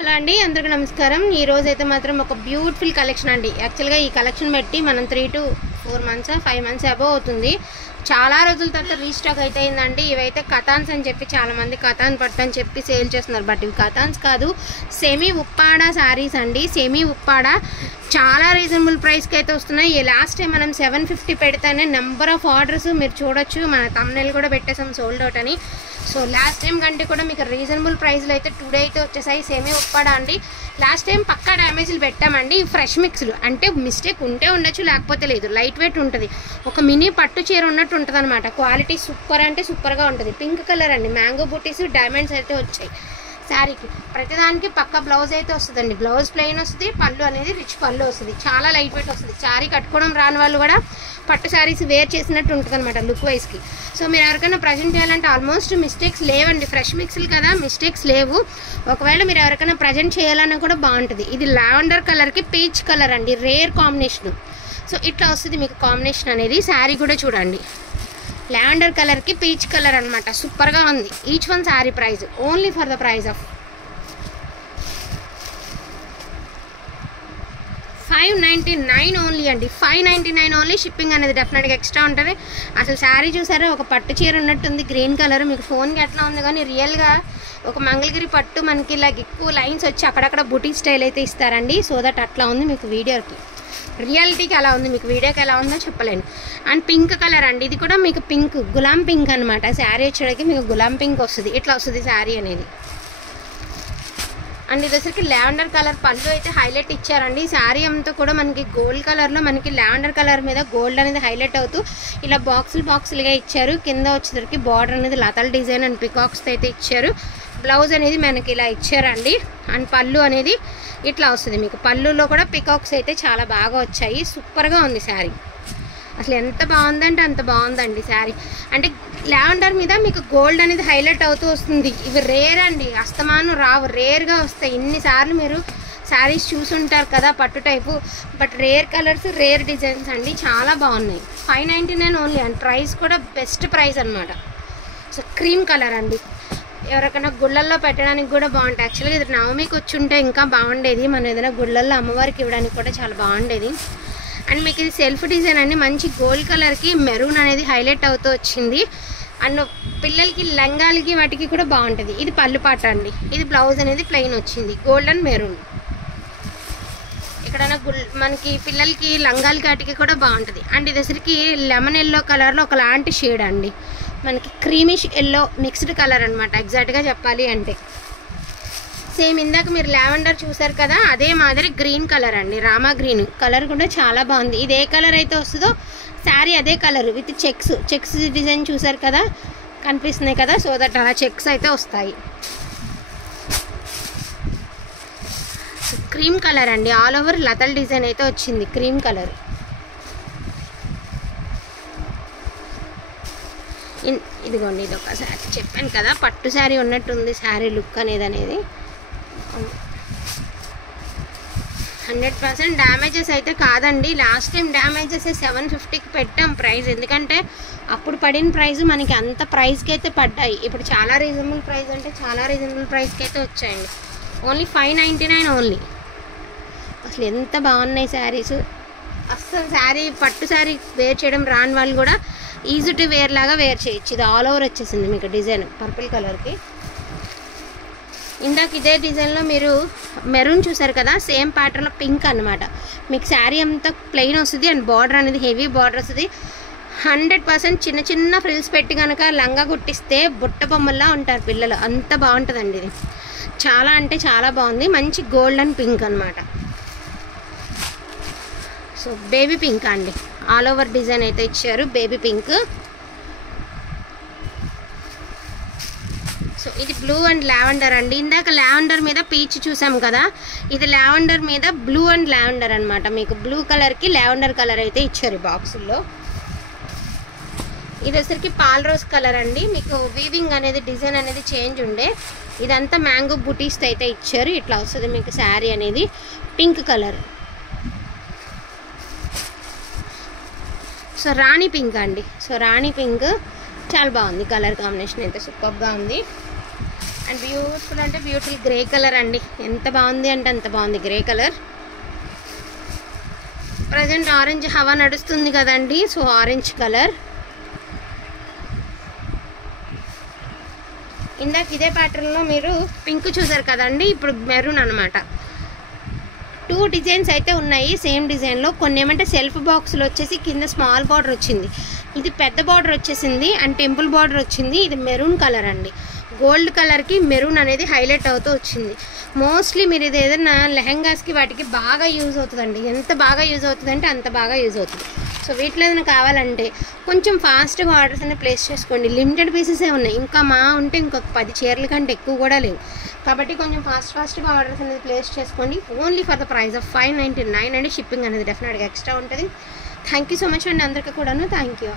Hello అండి, అందరికీ నమస్కారం. ఈ రోజు అయితే మాత్రం ఒక బ్యూటిఫుల్ కలెక్షన్ అండి. యాక్చువల్గా ఈ కలెక్షన్ బట్టి మనం 3 to 4 months 5 months అబోవ్ అవుతుంది. చాలా రోజుల తర్వాత రీస్టాక్ అయితే అయిందండి. ఇవైతే కథాన్స్ అని చెప్పి చాలామంది కథాన్ పట్టు అని చెప్పి సేల్ చేస్తున్నారు. బట్ ఇవి కథాన్స్ కాదు, సెమీ ఉప్పాడా శారీస్ అండి. సెమీ ఉప్పాడా చాలా రీజనబుల్ ప్రైస్కి అయితే వస్తున్నాయి. ఈ లాస్ట్ టైం మనం 750 పెడితేనే నెంబర్ ఆఫ్ ఆర్డర్స్ మీరు చూడొచ్చు. మన thumbnail కూడా పెట్టేసాం సోల్డ్ అవుట్ అని. సో లాస్ట్ టైం కంటే కూడా మీకు రీజనబుల్ ప్రైస్లో అయితే టుడే అయితే వచ్చేసాయి. సెమీ ఉప్పాడా అండి. లాస్ట్ టైం పక్కా డ్యామేజ్లు పెట్టామండి. ఫ్రెష్ మిక్స్లు అంటే మిస్టేక్ ఉంటే ఉండొచ్చు, లేకపోతే లేదు. లైట్ వెయిట్ ఉంటుంది, ఒక మినీ పట్టు చీర ఉన్నట్టు ఉంటుంది అనమాట. క్వాలిటీ సూపర్ అంటే సూపర్గా ఉంటుంది. పింక్ కలర్ అండి, మ్యాంగో బూటీస్ డైమండ్స్ అయితే వచ్చాయి శారీకి. ప్రతిదానికి పక్క బ్లౌజ్ అయితే వస్తుందండి. బ్లౌజ్ ప్లెయిన్ వస్తుంది, పళ్ళు అనేది రిచ్ పళ్ళు వస్తుంది. చాలా లైట్ వెయిట్ వస్తుంది. శారీ కట్టుకోవడం రాని వాళ్ళు కూడా పట్టు శారీస్ వేర్ చేసినట్టు ఉంటుంది అనమాట లుక్ వైజ్కి. సో మీరు ఎవరికైనా ప్రజెంట్ చేయాలంటే ఆల్మోస్ట్ మిస్టేక్స్ లేవండి. ఫ్రెష్ మిక్స్లు కదా, మిస్టేక్స్ లేవు. ఒకవేళ మీరు ఎవరికైనా ప్రజెంట్ చేయాలన్నా కూడా బాగుంటుంది. ఇది లావెండర్ కలర్కి పీచ్ కలర్ అండి, రేర్ కాంబినేషన్. సో ఇట్లా వస్తుంది మీకు కాంబినేషన్ అనేది. శారీ కూడా చూడండి, లావెండర్ కలర్కి పీచ్ కలర్ అనమాట. సూపర్గా ఉంది. Each one sari price only for the price of 599 only అండి. 599 ఓన్లీ. షిప్పింగ్ అనేది డెఫినెట్గా ఎక్స్ట్రా ఉంటుంది. అసలు శారీ చూసారా, ఒక పట్టు చీర ఉన్నట్టుంది. గ్రీన్ కలర్ మీకు ఫోన్కి ఎట్లా ఉంది, కానీ రియల్గా ఒక మంగళగిరి పట్టు మనకి ఇలా ఎక్కువ లైన్స్ వచ్చి అక్కడక్కడ బుటీ స్టైల్ అయితే ఇస్తారండి. సో దట్ అట్లా ఉంది మీకు వీడియోకి. రియాలిటీకి అలా ఉంది, మీకు వీడియోకి ఎలా ఉందో చెప్పలేను. అండ్ పింక్ కలర్ అండి. ఇది కూడా మీకు పింక్, గులాం పింక్ అనమాట. శారీ వచ్చేటికి మీకు గులాం పింక్ వస్తుంది. ఇట్లా వస్తుంది శారీ అనేది. అండ్ ఇది వచ్చరికి లావెండర్ కలర్ పళ్ళు అయితే హైలైట్ ఇచ్చారండి. శారీ అంతా కూడా మనకి గోల్డ్ కలర్లో మనకి లావెండర్ కలర్ మీద గోల్డ్ అనేది హైలైట్ అవుతూ ఇలా బాక్సులుగా ఇచ్చారు. కింద వచ్చేసరికి బార్డర్ అనేది లతల్ డిజైన్ అండ్ పికాక్స్తో అయితే ఇచ్చారు. బ్లౌజ్ అనేది మనకి ఇలా ఇచ్చారండి. అండ్ పళ్ళు అనేది ఇట్లా వస్తుంది మీకు. పళ్ళులో కూడా పికాక్స్ అయితే చాలా బాగా వచ్చాయి. సూపర్గా ఉంది శారీ. అసలు ఎంత బాగుందంటే అంత బాగుందండి శారీ. అంటే లావెండర్ మీద మీకు గోల్డ్ అనేది హైలైట్ అవుతూ వస్తుంది. ఇవి రేర్ అండి, అస్తమానం రావు, రేర్గా వస్తాయి. ఇన్నిసార్లు మీరు శారీస్ చూసుంటారు కదా పట్టు type, but rare colours, rare designs అండి. చాలా బాగున్నాయి. 599 ఓన్లీ అండ్ ప్రైస్ కూడా బెస్ట్ ప్రైస్ అనమాట. సో క్రీమ్ కలర్ అండి. ఎవరికైనా గుళ్ళల్లో పెట్టడానికి కూడా బాగుంటాయి. యాక్చువల్గా ఇది నవమికి వచ్చి ఉంటే ఇంకా బాగుండేది. మనం ఏదైనా గుళ్ళల్లో అమ్మవారికి ఇవ్వడానికి కూడా చాలా బాగుండేది. అండ్ మీకు ఇది సెల్ఫ్ డిజైన్ అండి. మంచి గోల్డ్ కలర్కి మెరూన్ అనేది హైలైట్ అవుతూ వచ్చింది. అండ్ పిల్లలకి లంగాలకి వాటికి కూడా బాగుంటుంది. ఇది పళ్ళు పాట అండి. ఇది బ్లౌజ్ అనేది ప్లెయిన్ వచ్చింది, గోల్డ్ అండ్ మెరూన్. ఎక్కడైనా మనకి పిల్లలకి లంగాలకి వాటికి కూడా బాగుంటుంది. అండ్ ఇది వచ్చరికి లెమన్ ఎల్లో కలర్లో ఒకలాంటి షేడ్ అండి. మనకి క్రీమిష్ ఎల్లో మిక్స్డ్ కలర్ అనమాట ఎగ్జాక్ట్గా చెప్పాలి అంటే. సేమ్ ఇందాక మీరు లావెండర్ చూసారు కదా, అదే మాదిరి గ్రీన్ కలర్ అండి. రామా గ్రీన్ కలర్ కూడా చాలా బాగుంది. ఇది ఏ కలర్ అయితే వస్తుందో శారీ అదే కలర్ విత్ చెక్స్ డిజైన్ చూసారు కదా, కనిపిస్తున్నాయి కదా. సో దట్ అలా చెక్స్ అయితే వస్తాయి. క్రీమ్ కలర్ అండి. ఆల్ ఓవర్ లతల్ డిజైన్ అయితే వచ్చింది క్రీమ్ కలర్. ఇదిగోండి, ఇది ఒక శారీ చెప్పాను కదా, పట్టు శారీ ఉన్నట్టుంది శారీ లుక్ అనేది. 100% డ్యామేజెస్ అయితే కాదండి. లాస్ట్ టైం డ్యామేజెస్ 750కి పెట్టాం ప్రైస్. ఎందుకంటే అప్పుడు పడిన ప్రైస్ మనకి అంత ప్రైస్కి అయితే పడ్డాయి. ఇప్పుడు చాలా రీజనబుల్ ప్రైస్ అంటే చాలా రీజనబుల్ ప్రైస్కి అయితే వచ్చాయండి. Only 599 only. అసలు ఎంత బాగున్నాయి శారీస్. అస్సలు శారీ పట్టు శారీ వేర్ చేయడం రాని వాళ్ళు కూడా ఈజీ టు వేర్ లాగా వేర్ చేయొచ్చు. ఇది ఆల్ ఓవర్ వచ్చేసింది మీకు డిజైన్ పర్పుల్ కలర్కి. ఇందాక ఇదే డిజైన్లో మీరు మెరూన్ చూసారు కదా, సేమ్ ప్యాటర్న్లో పింక్ అనమాట. మీకు శారీ అంతా ప్లెయిన్ వస్తుంది అండ్ బార్డర్ అనేది హెవీ బార్డర్ వస్తుంది. 100% చిన్న చిన్న ఫ్రిల్స్ పెట్టి కనుక లంగా కుట్టిస్తే బుట్ట బొమ్మల్లా ఉంటారు పిల్లలు. అంత బాగుంటుందండి ఇది. చాలా అంటే చాలా బాగుంది. మంచి గోల్డ్ అండ్ పింక్ అనమాట. సో బేబీ పింక్ అండి. ఆల్ ఓవర్ డిజైన్ అయితే ఇచ్చారు బేబీ పింక్. సో ఇది బ్లూ అండ్ లావెండర్ అండి. ఇందాక లావెండర్ మీద పీచ్ చూసాం కదా, ఇది లావెండర్ మీద బ్లూ అండ్ లావెండర్ అనమాట. మీకు బ్లూ కలర్కి లావెండర్ కలర్ అయితే ఇచ్చారు బాక్సుల్లో. ఇది వచ్చరికి పాల్ రోజ్ కలర్ అండి. మీకు వీవింగ్ అనేది డిజైన్ అనేది చేంజ్ ఉండే. ఇదంతా మ్యాంగో బుటీస్ అయితే ఇచ్చారు. ఇట్లా వస్తుంది మీకు శారీ అనేది. Pink colour. సో రాణి పింక్ అండి. సో రాణి పింక్ చాలా బాగుంది. కలర్ కాంబినేషన్ అయితే సూపర్గా ఉంది. అండ్ బ్యూటిఫుల్ అంటే బ్యూటిఫుల్ గ్రే కలర్ అండి. ఎంత బాగుంది అంటే అంత బాగుంది గ్రే కలర్. ప్రజెంట్ ఆరెంజ్ హవా నడుస్తుంది కదండి, సో ఆరెంజ్ కలర్. ఇందాక ఇదే ప్యాటర్న్లో మీరు పింక్ చూసారు కదండి, ఇప్పుడు మెరూన్ అనమాట. 2 డిజైన్స్ అయితే ఉన్నాయి సేమ్ డిజైన్లో. కొన్ని ఏమంటే సెల్ఫ్ బాక్స్లో వచ్చేసి కింద స్మాల్ బార్డర్ వచ్చింది, ఇది పెద్ద బార్డర్ వచ్చేసింది అండ్ టెంపుల్ బార్డర్ వచ్చింది. ఇది మెరూన్ కలర్ అండి, గోల్డ్ కలర్కి మెరూన్ అనేది హైలైట్ అవుతూ వచ్చింది. మోస్ట్లీ మీరు ఇది ఏదైనా లెహంగాస్కి వాటికి బాగా యూజ్ అవుతుందండి. ఎంత బాగా యూజ్ అవుతుంది అంటే అంత బాగా యూజ్ అవుతుంది. సో వీటిలో ఏదైనా కావాలంటే కొంచెం ఫాస్ట్గా ఆర్డర్స్ అనేది ప్లేస్ చేసుకోండి. లిమిటెడ్ పీసెసే ఉన్నాయి, ఇంకా మా ఉంటే ఇంకొక 10 చీరల కంటే ఎక్కువ కూడా లేవు. కాబట్టి కొంచెం ఫాస్ట్గా ఆర్డర్స్ అనేది ప్లేస్ చేసుకోండి. Only for the price of 599 అండి. షిప్పింగ్ అనేది డెఫినెట్గా ఎక్స్ట్రా ఉంటుంది. థ్యాంక్ యూ సో మచ్ అండి అందరికీ కూడాను. Thank you.